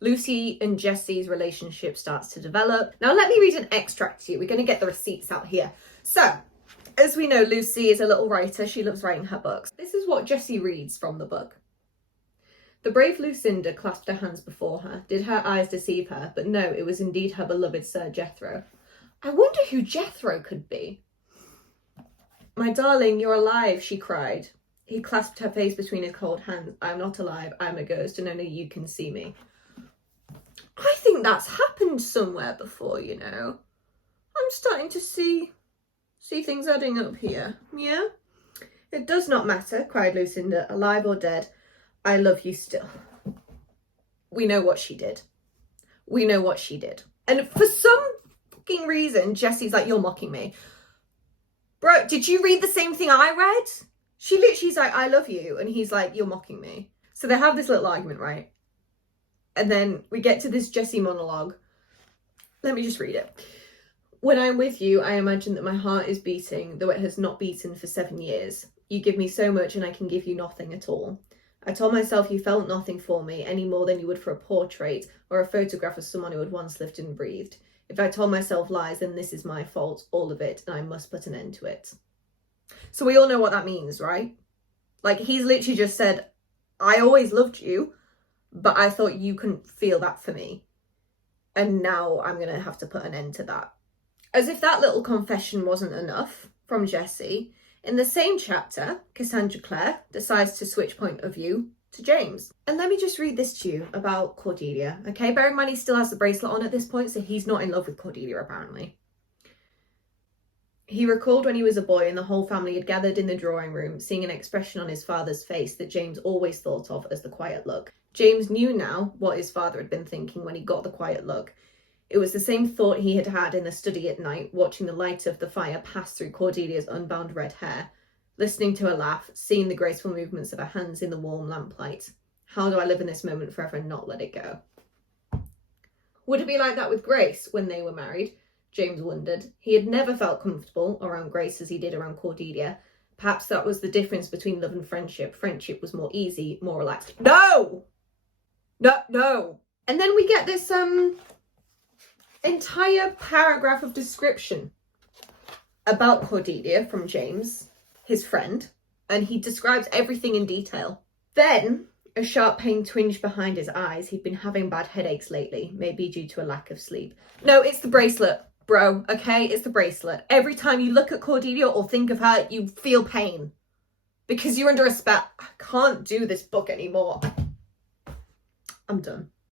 Lucy and Jesse's relationship starts to develop. Now let me read an extract to you. We're going to get the receipts out here. So, as we know, Lucy is a little writer. She loves writing her books. This is what Jesse reads from the book. The brave Lucinda clasped her hands before her. Did her eyes deceive her? But no, it was indeed her beloved Sir Jethro. I wonder who Jethro could be. My darling, you're alive, she cried. He clasped her face between his cold hands. I am not alive, I am a ghost, and only you can see me. I think that's happened somewhere before, you know. I'm starting to see things adding up here, yeah? It does not matter, cried Lucinda, alive or dead. I love you still. We know what she did. We know what she did. And for some fucking reason, Jesse's like, you're mocking me. Bro, did you read the same thing I read? She literally's like, I love you. And he's like, you're mocking me. So they have this little argument, right? And then we get to this Jesse monologue. Let me just read it. When I'm with you, I imagine that my heart is beating, though it has not beaten for 7 years. You give me so much and I can give you nothing at all. I told myself you felt nothing for me any more than you would for a portrait or a photograph of someone who had once lived and breathed. If I told myself lies, then this is my fault, all of it, and I must put an end to it. So we all know what that means, right? Like, he's literally just said, I always loved you, but I thought you couldn't feel that for me. And now I'm going to have to put an end to that. As if that little confession wasn't enough from Jesse, in the same chapter, Cassandra Clare decides to switch point of view to James. And let me just read this to you about Cordelia, okay? Bear in mind he still has the bracelet on at this point, so he's not in love with Cordelia, apparently. He recalled when he was a boy and the whole family had gathered in the drawing room, seeing an expression on his father's face that James always thought of as the quiet look. James knew now what his father had been thinking when he got the quiet look. It was the same thought he had had in the study at night, watching the light of the fire pass through Cordelia's unbound red hair, listening to her laugh, seeing the graceful movements of her hands in the warm lamplight. How do I live in this moment forever and not let it go? Would it be like that with Grace when they were married? James wondered. He had never felt comfortable around Grace as he did around Cordelia. Perhaps that was the difference between love and friendship. Friendship was more easy, more relaxed. No! No! And then we get this entire paragraph of description about Cordelia from James, his friend, and he describes everything in detail. Then a sharp pain twinged behind his eyes. He'd been having bad headaches lately, maybe due to a lack of sleep. No, it's the bracelet, bro, okay? It's the bracelet. Every time you look at Cordelia or think of her, you feel pain because you're under a spell. I can't do this book anymore. I'm done.